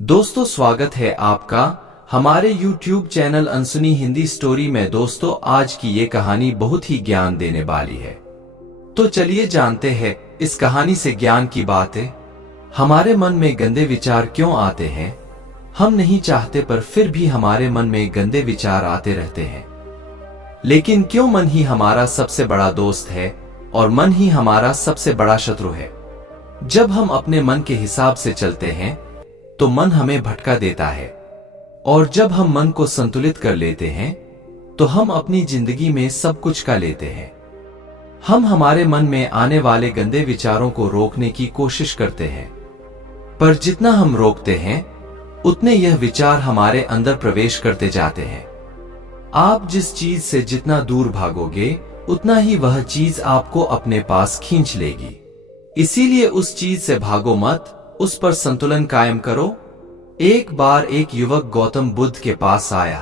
दोस्तों, स्वागत है आपका हमारे YouTube चैनल अनसुनी हिंदी स्टोरी में। दोस्तों, आज की ये कहानी बहुत ही ज्ञान देने वाली है। तो चलिए जानते हैं इस कहानी से ज्ञान की बातें। हमारे मन में गंदे विचार क्यों आते हैं? हम नहीं चाहते पर फिर भी हमारे मन में गंदे विचार आते रहते हैं। लेकिन क्यों मन ही हमारा सबसे बड़ा दोस्त है और मन ही हमारा सबसे बड़ा शत्रु है? जब हम अपने मन के हिसाब से चलते हैं तो मन हमें भटका देता है, और जब हम मन को संतुलित कर लेते हैं तो हम अपनी जिंदगी में सब कुछ का लेते हैं। हम हमारे मन में आने वाले गंदे विचारों को रोकने की कोशिश करते हैं, पर जितना हम रोकते हैं उतने यह विचार हमारे अंदर प्रवेश करते जाते हैं। आप जिस चीज से जितना दूर भागोगे उतना ही वह चीज आपको अपने पास खींच लेगी। इसीलिए उस चीज से भागो मत, उस पर संतुलन कायम करो। एक बार एक युवक गौतम बुद्ध के पास आया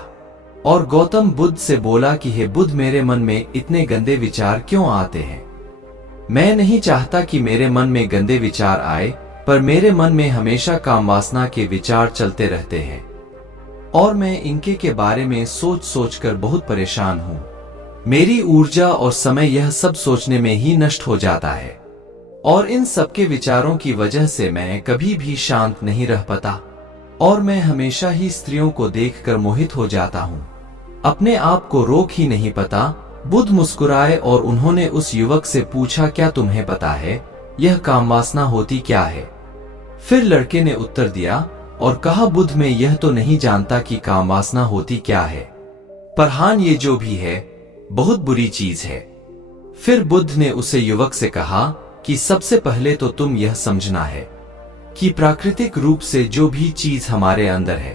और गौतम बुद्ध से बोला कि हे बुद्ध, मेरे मन में इतने गंदे विचार क्यों आते हैं? मैं नहीं चाहता कि मेरे मन में गंदे विचार आए, पर मेरे मन में हमेशा काम वासना के विचार चलते रहते हैं और मैं इनके के बारे में सोच सोच कर बहुत परेशान हूँ। मेरी ऊर्जा और समय यह सब सोचने में ही नष्ट हो जाता है, और इन सबके विचारों की वजह से मैं कभी भी शांत नहीं रह पाता और मैं हमेशा ही स्त्रियों को देखकर मोहित हो जाता हूँ। अपने आप को रोक ही नहीं पाता। बुद्ध मुस्कुराए और उन्होंने उस युवक से पूछा, क्या तुम्हें पता है यह काम वासना होती क्या है? फिर लड़के ने उत्तर दिया और कहा, बुद्ध, मैं यह तो नहीं जानता कि काम वासना होती क्या है, पर हाँ, ये जो भी है बहुत बुरी चीज है। फिर बुद्ध ने उसे युवक से कहा कि सबसे पहले तो तुम यह समझना है कि प्राकृतिक रूप से जो भी चीज हमारे अंदर है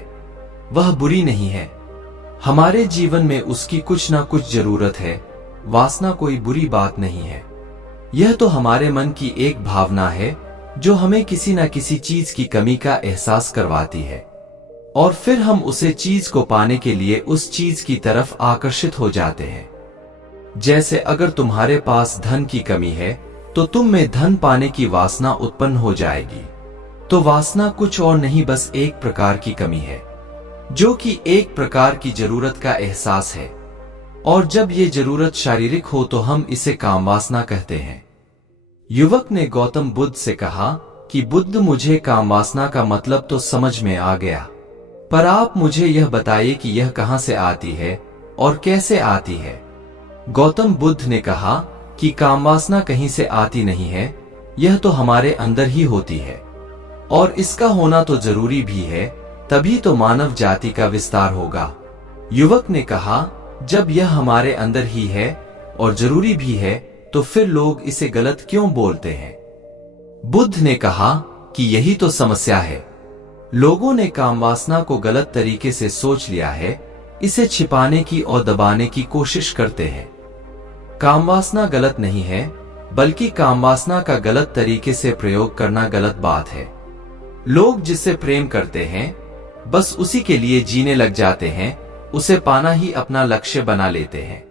वह बुरी नहीं है। हमारे जीवन में उसकी कुछ ना कुछ जरूरत है। वासना कोई बुरी बात नहीं है। यह तो हमारे मन की एक भावना है जो हमें किसी ना किसी चीज की कमी का एहसास करवाती है, और फिर हम उसे चीज को पाने के लिए उस चीज की तरफ आकर्षित हो जाते हैं। जैसे अगर तुम्हारे पास धन की कमी है तो तुम में धन पाने की वासना उत्पन्न हो जाएगी। तो वासना कुछ और नहीं, बस एक प्रकार की कमी है, जो कि एक प्रकार की जरूरत का एहसास है, और जब ये जरूरत शारीरिक हो तो हम इसे काम वासना कहते हैं। युवक ने गौतम बुद्ध से कहा कि बुद्ध, मुझे काम वासना का मतलब तो समझ में आ गया, पर आप मुझे यह बताइए कि यह कहां से आती है और कैसे आती है। गौतम बुद्ध ने कहा कि काम वासना कहीं से आती नहीं है, यह तो हमारे अंदर ही होती है, और इसका होना तो जरूरी भी है, तभी तो मानव जाति का विस्तार होगा। युवक ने कहा, जब यह हमारे अंदर ही है और जरूरी भी है तो फिर लोग इसे गलत क्यों बोलते हैं? बुद्ध ने कहा कि यही तो समस्या है। लोगों ने काम वासना को गलत तरीके से सोच लिया है, इसे छिपाने की और दबाने की कोशिश करते हैं। काम वासना गलत नहीं है, बल्कि काम वासना का गलत तरीके से प्रयोग करना गलत बात है। लोग जिससे प्रेम करते हैं बस उसी के लिए जीने लग जाते हैं, उसे पाना ही अपना लक्ष्य बना लेते हैं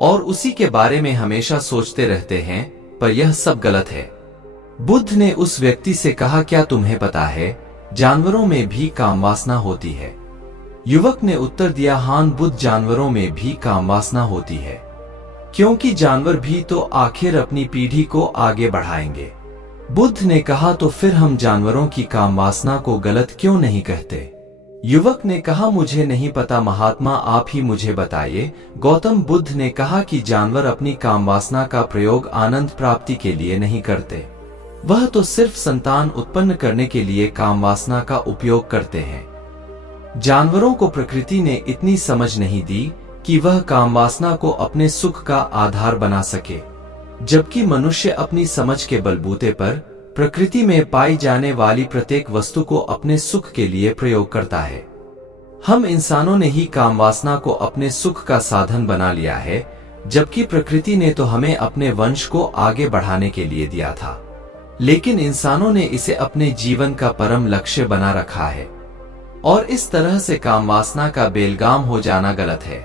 और उसी के बारे में हमेशा सोचते रहते हैं, पर यह सब गलत है। बुद्ध ने उस व्यक्ति से कहा, क्या तुम्हें पता है जानवरों में भी काम वासना होती है? युवक ने उत्तर दिया, हाँ बुद्ध, जानवरों में भी काम वासना होती है, क्योंकि जानवर भी तो आखिर अपनी पीढ़ी को आगे बढ़ाएंगे। बुद्ध ने कहा, तो फिर हम जानवरों की काम वासना को गलत क्यों नहीं कहते? युवक ने कहा, मुझे नहीं पता महात्मा, आप ही मुझे बताइए। गौतम बुद्ध ने कहा कि जानवर अपनी काम वासना का प्रयोग आनंद प्राप्ति के लिए नहीं करते, वह तो सिर्फ संतान उत्पन्न करने के लिए काम वासना का उपयोग करते हैं। जानवरों को प्रकृति ने इतनी समझ नहीं दी कि वह काम वासना को अपने सुख का आधार बना सके, जबकि मनुष्य अपनी समझ के बलबूते पर प्रकृति में पाई जाने वाली प्रत्येक वस्तु को अपने सुख के लिए प्रयोग करता है। हम इंसानों ने ही काम वासना को अपने सुख का साधन बना लिया है, जबकि प्रकृति ने तो हमें अपने वंश को आगे बढ़ाने के लिए दिया था, लेकिन इंसानों ने इसे अपने जीवन का परम लक्ष्य बना रखा है, और इस तरह से काम वासना का बेलगाम हो जाना गलत है।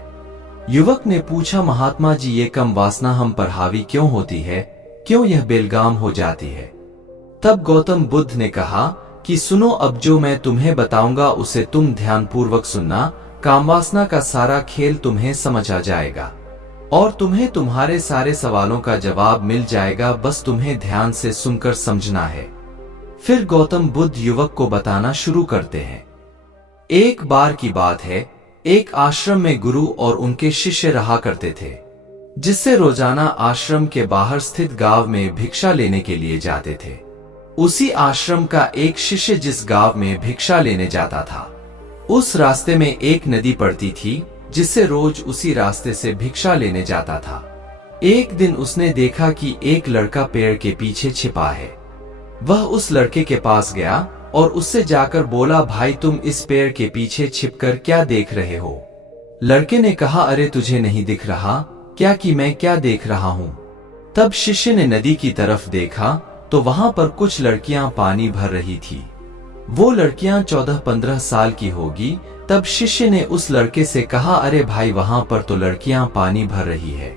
युवक ने पूछा, महात्मा जी, ये कम वासना हम पर हावी क्यों होती है? क्यों यह बेलगाम हो जाती है? तब गौतम बुद्ध ने कहा कि सुनो, अब जो मैं तुम्हें बताऊंगा उसे तुम ध्यानपूर्वक सुनना। कामवासना का सारा खेल तुम्हें समझ आ जाएगा और तुम्हें तुम्हारे सारे सवालों का जवाब मिल जाएगा, बस तुम्हें ध्यान से सुनकर समझना है। फिर गौतम बुद्ध युवक को बताना शुरू करते हैं। एक बार की बात है, एक आश्रम में गुरु और उनके शिष्य रहा करते थे, जिससे रोजाना आश्रम के बाहर स्थित गांव में भिक्षा लेने के लिए जाते थे। उसी आश्रम का एक शिष्य जिस गांव में भिक्षा लेने जाता था, उस रास्ते में एक नदी पड़ती थी, जिससे रोज उसी रास्ते से भिक्षा लेने जाता था। एक दिन उसने देखा कि एक लड़का पेड़ के पीछे छिपा है। वह उस लड़के के पास गया और उससे जाकर बोला, भाई तुम इस पेड़ के पीछे छिपकर क्या देख रहे हो? लड़के ने कहा, अरे तुझे नहीं दिख रहा क्या कि मैं क्या देख रहा हूं? तब शिष्य ने नदी की तरफ देखा तो वहां पर कुछ लड़कियां पानी भर रही थी। वो लड़कियां 14-15 साल की होगी। तब शिष्य ने उस लड़के से कहा, अरे भाई वहां पर तो लड़कियां पानी भर रही है,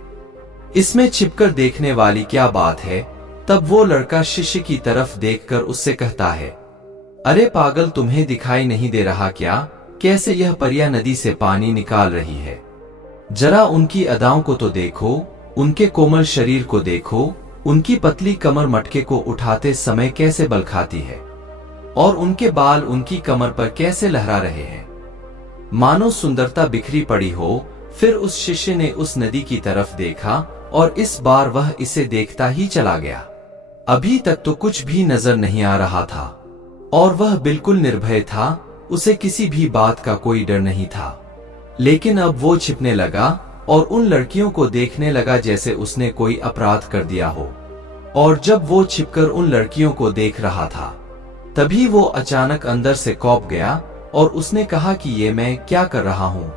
इसमें छिपकर देखने वाली क्या बात है? तब वो लड़का शिष्य की तरफ देखकर उससे कहता है, अरे पागल, तुम्हें दिखाई नहीं दे रहा क्या कैसे यह परियां नदी से पानी निकाल रही है? जरा उनकी अदाओं को तो देखो, उनके कोमल शरीर को देखो, उनकी पतली कमर मटके को उठाते समय कैसे बल खाती है और उनके बाल उनकी कमर पर कैसे लहरा रहे हैं, मानो सुंदरता बिखरी पड़ी हो। फिर उस शिष्य ने उस नदी की तरफ देखा और इस बार वह इसे देखता ही चला गया। अभी तक तो कुछ भी नजर नहीं आ रहा था और वह बिल्कुल निर्भय था, उसे किसी भी बात का कोई डर नहीं था। लेकिन अब वो छिपने लगा और उन लड़कियों को देखने लगा जैसे उसने कोई अपराध कर दिया हो। और जब वो छिपकर उन लड़कियों को देख रहा था, तभी वो अचानक अंदर से कौंप गया और उसने कहा कि ये मैं क्या कर रहा हूं?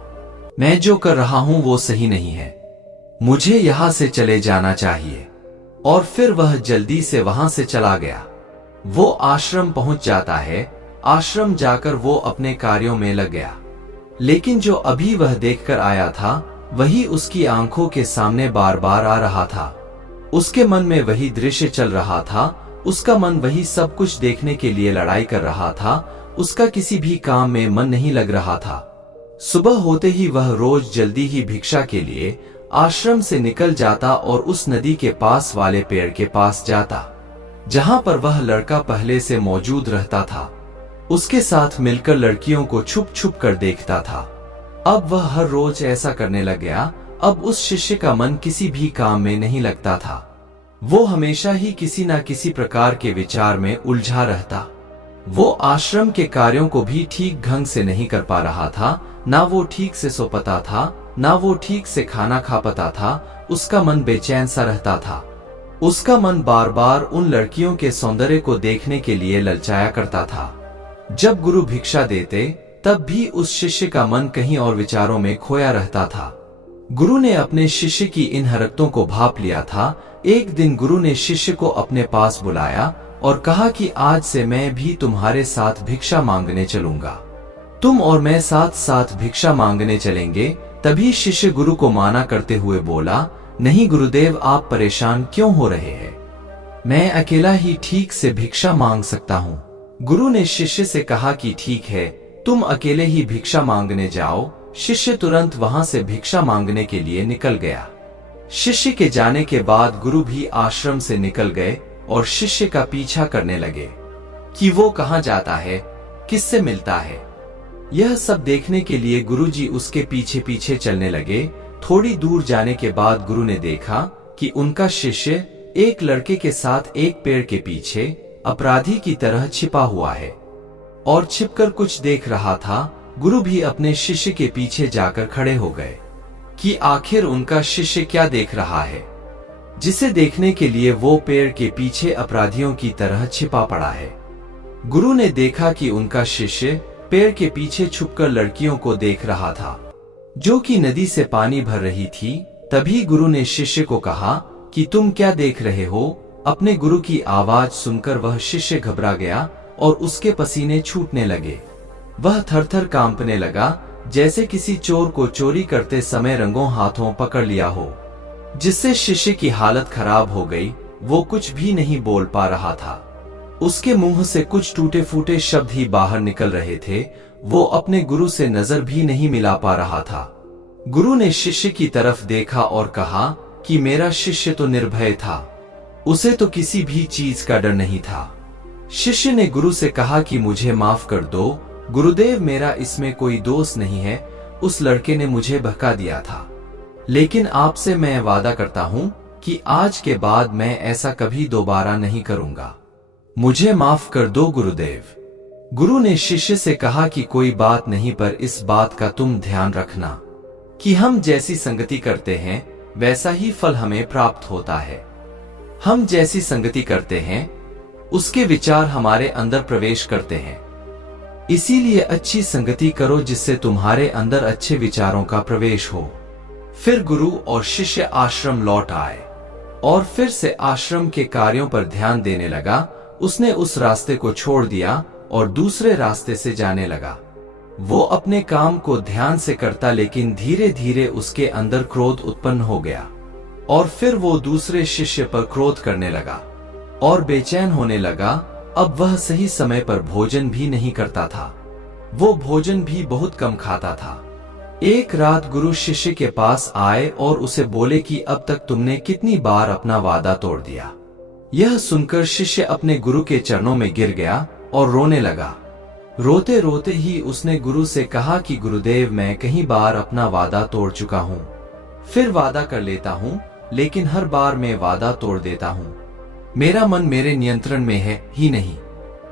मैं जो कर रहा हूं वो सही नहीं है, मुझे यहां से चले जाना चाहिए। और फिर वह जल्दी से वहां से चला गया। वो आश्रम पहुंच जाता है। आश्रम जाकर वो अपने कार्यों में लग गया। लेकिन जो अभी वह देखकर आया था, वही उसकी आंखों के सामने बार बार आ रहा था। उसके मन में वही दृश्य चल रहा था। उसका मन वही सब कुछ देखने के लिए लड़ाई कर रहा था। उसका किसी भी काम में मन नहीं लग रहा था। सुबह होते ही वह रोज जल्दी ही भिक्षा के लिए आश्रम से निकल जाता और उस नदी के पास वाले पेड़ के पास जाता, जहां पर वह लड़का पहले से मौजूद रहता था। उसके साथ मिलकर लड़कियों को छुप छुप कर देखता था। अब वह हर रोज ऐसा करने लग गया। अब उस शिष्य का मन किसी भी काम में नहीं लगता था। वो हमेशा ही किसी न किसी प्रकार के विचार में उलझा रहता। वो आश्रम के कार्यों को भी ठीक ढंग से नहीं कर पा रहा था। ना वो ठीक से सो पाता था, ना वो ठीक से खाना खा पाता था। उसका मन बेचैन सा रहता था। उसका मन बार बार उन लड़कियों के सौंदर्य को देखने के लिए ललचाया करता था। जब गुरु भिक्षा देते, तब भी उस शिष्य का मन कहीं और विचारों में खोया रहता था। गुरु ने अपने शिष्य की इन हरकतों को भांप लिया था। एक दिन गुरु ने शिष्य को अपने पास बुलाया और कहा कि आज से मैं भी तुम्हारे साथ भिक्षा मांगने चलूंगा। तुम और मैं साथ साथ भिक्षा मांगने चलेंगे। तभी शिष्य गुरु को माना करते हुए बोला, नहीं गुरुदेव, आप परेशान क्यों हो रहे हैं? मैं अकेला ही ठीक से भिक्षा मांग सकता हूँ। गुरु ने शिष्य से कहा कि ठीक है, तुम अकेले ही भिक्षा मांगने जाओ। शिष्य तुरंत वहां से भिक्षा मांगने के लिए निकल गया। शिष्य के जाने के बाद गुरु भी आश्रम से निकल गए और शिष्य का पीछा करने लगे कि वो कहाँ जाता है, किससे मिलता है। यह सब देखने के लिए गुरुजी उसके पीछे पीछे चलने लगे। थोड़ी दूर जाने के बाद गुरु ने देखा कि उनका शिष्य एक लड़के के साथ एक पेड़ के पीछे अपराधी की तरह छिपा हुआ है और छिपकर कुछ देख रहा था। गुरु भी अपने शिष्य के पीछे जाकर खड़े हो गए कि आखिर उनका शिष्य क्या देख रहा है, जिसे देखने के लिए वो पेड़ के पीछे अपराधियों की तरह छिपा पड़ा है। गुरु ने देखा कि उनका शिष्य पेड़ के पीछे छुपकर लड़कियों को देख रहा था, जो कि नदी से पानी भर रही थी। तभी गुरु ने शिष्य को कहा कि तुम क्या देख रहे हो? अपने गुरु की आवाज सुनकर वह शिष्य घबरा गया और उसके पसीने छूटने लगे। वह थरथर कांपने लगा, जैसे किसी चोर को चोरी करते समय रंगों हाथों पकड़ लिया हो, जिससे शिष्य की हालत खराब हो गई। वो कुछ भी नहीं बोल पा रहा था। उसके मुंह से कुछ टूटे फूटे शब्द ही बाहर निकल रहे थे। वो अपने गुरु से नजर भी नहीं मिला पा रहा था। गुरु ने शिष्य की तरफ देखा और कहा कि मेरा शिष्य तो निर्भय था, उसे तो किसी भी चीज का डर नहीं था। शिष्य ने गुरु से कहा कि मुझे माफ कर दो गुरुदेव, मेरा इसमें कोई दोष नहीं है। उस लड़के ने मुझे बहका दिया था, लेकिन आपसे मैं वादा करता हूं कि आज के बाद मैं ऐसा कभी दोबारा नहीं करूंगा। मुझे माफ कर दो गुरुदेव। गुरु ने शिष्य से कहा कि कोई बात नहीं, पर इस बात का तुम ध्यान रखना कि हम जैसी संगति करते हैं वैसा ही फल हमें प्राप्त होता है। हम जैसी संगति करते हैं उसके विचार हमारे अंदर प्रवेश करते हैं। इसीलिए अच्छी संगति करो जिससे तुम्हारे अंदर अच्छे विचारों का प्रवेश हो। फिर गुरु और शिष्य आश्रम लौट आए और फिर से आश्रम के कार्यों पर ध्यान देने लगा। उसने उस रास्ते को छोड़ दिया और दूसरे रास्ते से जाने लगा। वो अपने काम को ध्यान से करता, लेकिन धीरे धीरे उसके अंदर क्रोध उत्पन्न हो गया और फिर वो दूसरे शिष्य पर क्रोध करने लगा और बेचैन होने लगा। अब वह सही समय पर भोजन भी नहीं करता था, वो भोजन भी बहुत कम खाता था। एक रात गुरु शिष्य के पास आए और उसे बोले कि अब तक तुमने कितनी बार अपना वादा तोड़ दिया। यह सुनकर शिष्य अपने गुरु के चरणों में गिर गया और रोने लगा। रोते रोते ही उसने गुरु से कहा कि गुरुदेव, मैं कई बार अपना वादा तोड़ चुका हूँ, फिर वादा कर लेता हूँ, लेकिन हर बार मैं वादा तोड़ देता हूँ। मेरा मन मेरे नियंत्रण में है ही नहीं।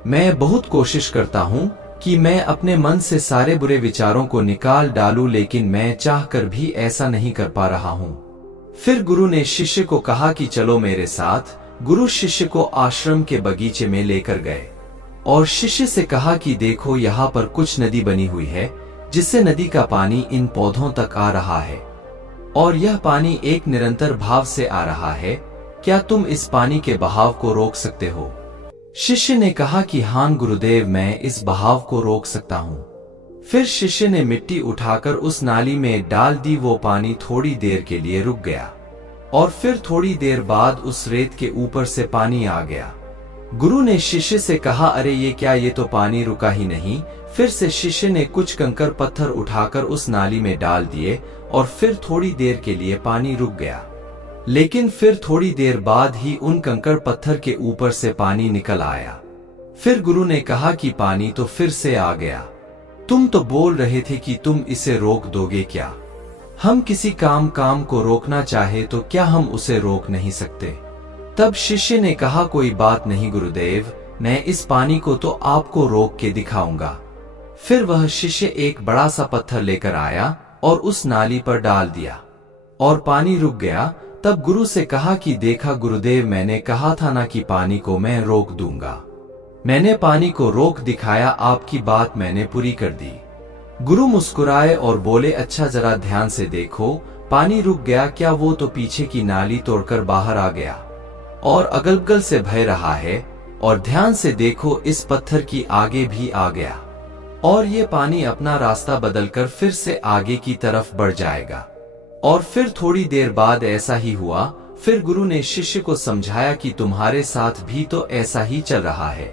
मैं बहुत कोशिश करता हूँ कि मैं अपने मन से सारे बुरे विचारों को निकाल डालूं, लेकिन मैं चाहकर भी ऐसा नहीं कर पा रहा हूँ। फिर गुरु ने शिष्य को कहा कि चलो मेरे साथ। गुरु शिष्य को आश्रम के बगीचे में लेकर गए और शिष्य से कहा कि देखो, यहाँ पर कुछ नदी बनी हुई है जिससे नदी का पानी इन पौधों तक आ रहा है और यह पानी एक निरंतर भाव से आ रहा है। क्या तुम इस पानी के बहाव को रोक सकते हो? शिष्य ने कहा कि हाँ गुरुदेव, मैं इस बहाव को रोक सकता हूँ। फिर शिष्य ने मिट्टी उठाकर उस नाली में डाल दी। वो पानी थोड़ी देर के लिए रुक गया और फिर थोड़ी देर बाद उस रेत के ऊपर से पानी आ गया। गुरु ने शिष्य से कहा, अरे ये क्या, ये तो पानी रुका ही नहीं। फिर से शिष्य ने कुछ कंकर पत्थर उठाकर उस नाली में डाल दिए और फिर थोड़ी देर के लिए पानी रुक गया, लेकिन फिर थोड़ी देर बाद ही उन कंकर पत्थर के ऊपर से पानी निकल आया। फिर गुरु ने कहा कि पानी तो फिर से आ गया। तुम तो बोल रहे थे कि तुम इसे रोक दोगे, क्या हम किसी काम को रोकना चाहे तो क्या हम उसे रोक नहीं सकते? तब शिष्य ने कहा, कोई बात नहीं गुरुदेव, मैं इस पानी को तो आपको रोक के दिखाऊंगा। फिर वह शिष्य एक बड़ा सा पत्थर लेकर आया और उस नाली पर डाल दिया और पानी रुक गया। तब गुरु से कहा कि देखा गुरुदेव, मैंने कहा था ना कि पानी को मैं रोक दूंगा। मैंने पानी को रोक दिखाया, आपकी बात मैंने पूरी कर दी। गुरु मुस्कुराए और बोले, अच्छा जरा ध्यान से देखो, पानी रुक गया क्या? वो तो पीछे की नाली तोड़कर बाहर आ गया और अगल बगल से बह रहा है। और ध्यान से देखो, इस पत्थर की आगे भी आ गया और ये पानी अपना रास्ता बदलकर फिर से आगे की तरफ बढ़ जाएगा। और फिर थोड़ी देर बाद ऐसा ही हुआ। फिर गुरु ने शिष्य को समझाया कि तुम्हारे साथ भी तो ऐसा ही चल रहा है।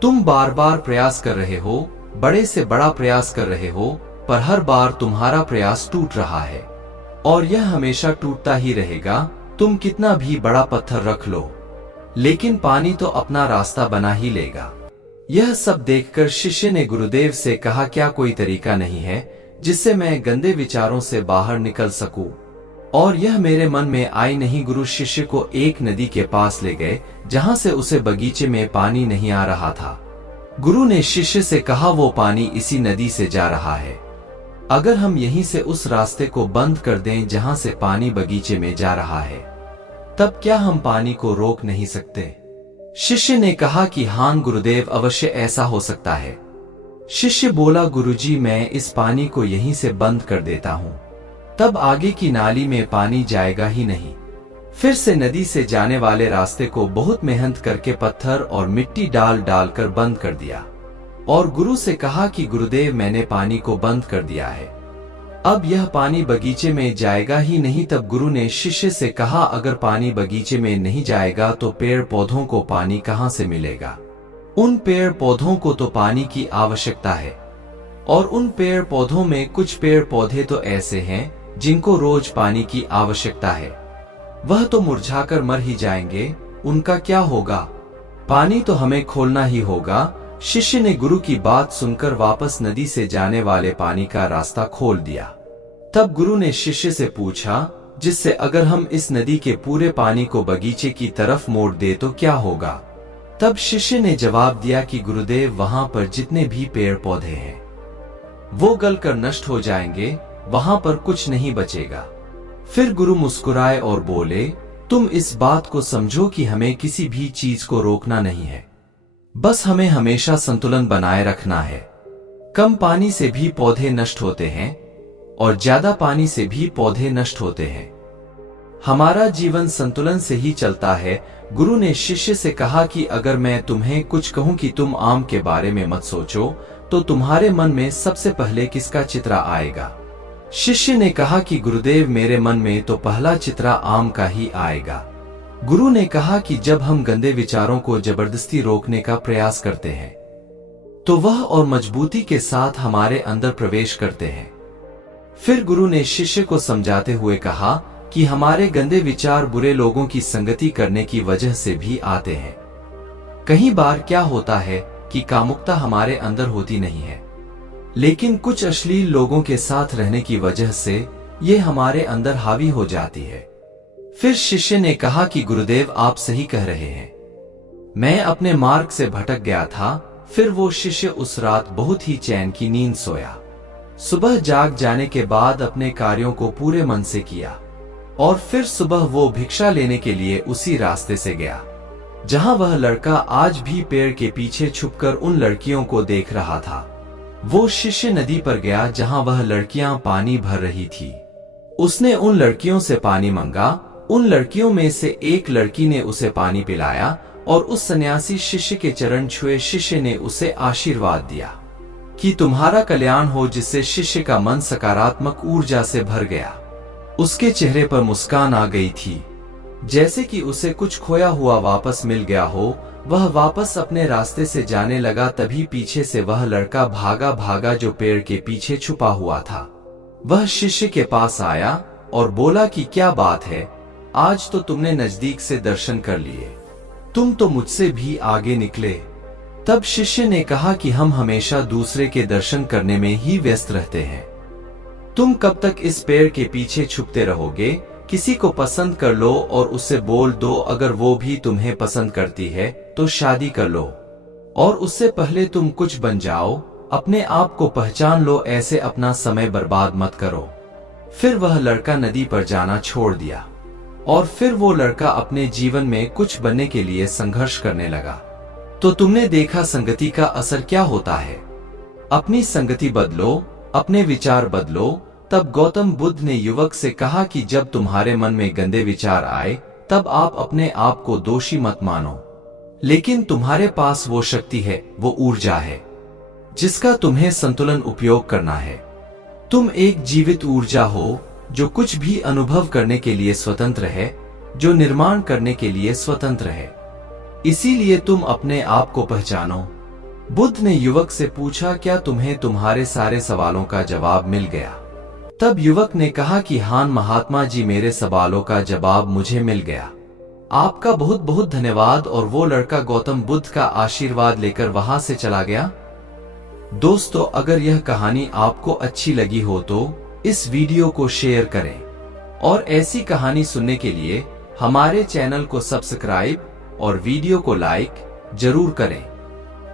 तुम बार बार प्रयास कर रहे हो, बड़े से बड़ा प्रयास कर रहे हो, पर हर बार तुम्हारा प्रयास टूट रहा है और यह हमेशा टूटता ही रहेगा। तुम कितना भी बड़ा पत्थर रख लो, लेकिन पानी तो अपना रास्ता बना ही लेगा। यह सब देखकर शिष्य ने गुरुदेव से कहा, क्या कोई तरीका नहीं है जिससे मैं गंदे विचारों से बाहर निकल सकूं? और यह मेरे मन में आई नहीं। गुरु शिष्य को एक नदी के पास ले गए जहां से उसे बगीचे में पानी नहीं आ रहा था। गुरु ने शिष्य से कहा, वो पानी इसी नदी से जा रहा है। अगर हम यहीं से उस रास्ते को बंद कर दें जहां से पानी बगीचे में जा रहा है, तब क्या हम पानी को रोक नहीं सकते? शिष्य ने कहा कि हाँ गुरुदेव, अवश्य ऐसा हो सकता है। शिष्य बोला, गुरुजी, मैं इस पानी को यहीं से बंद कर देता हूँ, तब आगे की नाली में पानी जाएगा ही नहीं। फिर से नदी से जाने वाले रास्ते को बहुत मेहनत करके पत्थर और मिट्टी डाल कर बंद कर दिया और गुरु से कहा कि गुरुदेव, मैंने पानी को बंद कर दिया है, अब यह पानी बगीचे में जाएगा ही नहीं। तब गुरु ने शिष्य से कहा, अगर पानी बगीचे में नहीं जाएगा तो पेड़ पौधों को पानी कहाँ से मिलेगा? उन पेड़ पौधों को तो पानी की आवश्यकता है, और उन पेड़ पौधों में कुछ पेड़ पौधे तो ऐसे हैं जिनको रोज पानी की आवश्यकता है। वह तो मुरझाकर मर ही जाएंगे, उनका क्या होगा? पानी तो हमें खोलना ही होगा। शिष्य ने गुरु की बात सुनकर वापस नदी से जाने वाले पानी का रास्ता खोल दिया। तब गुरु ने शिष्य से पूछा, जिससे अगर हम इस नदी के पूरे पानी को बगीचे की तरफ मोड़ दे तो क्या होगा? तब शिष्य ने जवाब दिया कि गुरुदेव, वहां पर जितने भी पेड़ पौधे हैं वो गलकर नष्ट हो जाएंगे, वहां पर कुछ नहीं बचेगा। फिर गुरु मुस्कुराए और बोले, तुम इस बात को समझो कि हमें किसी भी चीज को रोकना नहीं है, बस हमें हमेशा संतुलन बनाए रखना है। कम पानी से भी पौधे नष्ट होते हैं और ज्यादा पानी से भी पौधे नष्ट होते हैं। हमारा जीवन संतुलन से ही चलता है। गुरु ने शिष्य से कहा कि अगर मैं तुम्हें कुछ कहूं कि तुम आम के बारे में मत सोचो, तो तुम्हारे मन में सबसे पहले किसका चित्र आएगा? शिष्य ने कहा कि गुरुदेव, मेरे मन में तो पहला चित्र आम का ही आएगा। गुरु ने कहा कि जब हम गंदे विचारों को जबरदस्ती रोकने का प्रयास करते हैं तो वह और मजबूती के साथ हमारे अंदर प्रवेश करते हैं। फिर गुरु ने शिष्य को समझाते हुए कहा कि हमारे गंदे विचार बुरे लोगों की संगति करने की वजह से भी आते हैं। कई बार क्या होता है कि कामुकता हमारे अंदर होती नहीं है, लेकिन कुछ अश्लील लोगों के साथ रहने की वजह से ये हमारे अंदर हावी हो जाती है। फिर शिष्य ने कहा कि गुरुदेव, आप सही कह रहे हैं, मैं अपने मार्ग से भटक गया था। फिर वो शिष्य उस रात बहुत ही चैन की नींद सोया। सुबह जाग जाने के बाद अपने कार्यों को पूरे मन से किया और फिर सुबह वो भिक्षा लेने के लिए उसी रास्ते से गया जहां वह लड़का आज भी पेड़ के पीछे छुपकर उन लड़कियों को देख रहा था। वो शिष्य नदी पर गया जहां वह लड़कियां पानी भर रही थी। उसने उन लड़कियों से पानी मांगा। उन लड़कियों में से एक लड़की ने उसे पानी पिलाया और उस सन्यासी शिष्य के चरण छुए शिष्य ने उसे आशीर्वाद दिया कि तुम्हारा कल्याण हो, जिससे शिष्य का मन सकारात्मक ऊर्जा से भर गया। उसके चेहरे पर मुस्कान आ गई थी, जैसे कि उसे कुछ खोया हुआ वापस मिल गया हो। वह वापस अपने रास्ते से जाने लगा, तभी पीछे से वह लड़का भागा भागा जो पेड़ के पीछे छुपा हुआ था। वह शिष्य के पास आया और बोला कि क्या बात है, आज तो तुमने नजदीक से दर्शन कर लिए, तुम तो मुझसे भी आगे निकले। तब शिष्य ने कहा कि हम हमेशा दूसरे के दर्शन करने में ही व्यस्त रहते हैं। तुम कब तक इस पेड़ के पीछे छुपते रहोगे? किसी को पसंद कर लो और उससे बोल दो, अगर वो भी तुम्हें पसंद करती है तो शादी कर लो, और उससे पहले तुम कुछ बन जाओ। अपने आप को पहचान लो, ऐसे अपना समय बर्बाद मत करो। फिर वह लड़का नदी पर जाना छोड़ दिया और फिर वो लड़का अपने जीवन में कुछ बनने के लिए संघर्ष करने लगा। तो तुमने देखा संगति का असर क्या होता है। अपनी संगति बदलो, अपने विचार बदलो। तब गौतम बुद्ध ने युवक से कहा कि जब तुम्हारे मन में गंदे विचार आए तब आप अपने आप को दोषी मत मानो, लेकिन तुम्हारे पास वो शक्ति है, वो ऊर्जा है जिसका तुम्हें संतुलन उपयोग करना है। तुम एक जीवित ऊर्जा हो जो कुछ भी अनुभव करने के लिए स्वतंत्र है, जो निर्माण करने के लिए स्वतंत्र है। इसीलिए तुम अपने आप को पहचानो। बुद्ध ने युवक से पूछा, क्या तुम्हें तुम्हारे सारे सवालों का जवाब मिल गया? तब युवक ने कहा कि हाँ महात्मा जी, मेरे सवालों का जवाब मुझे मिल गया। आपका बहुत बहुत धन्यवाद। और वो लड़का गौतम बुद्ध का आशीर्वाद लेकर वहां से चला गया। दोस्तों, अगर यह कहानी आपको अच्छी लगी हो तो इस वीडियो को शेयर करें और ऐसी कहानी सुनने के लिए हमारे चैनल को सब्सक्राइब और वीडियो को लाइक जरूर करें।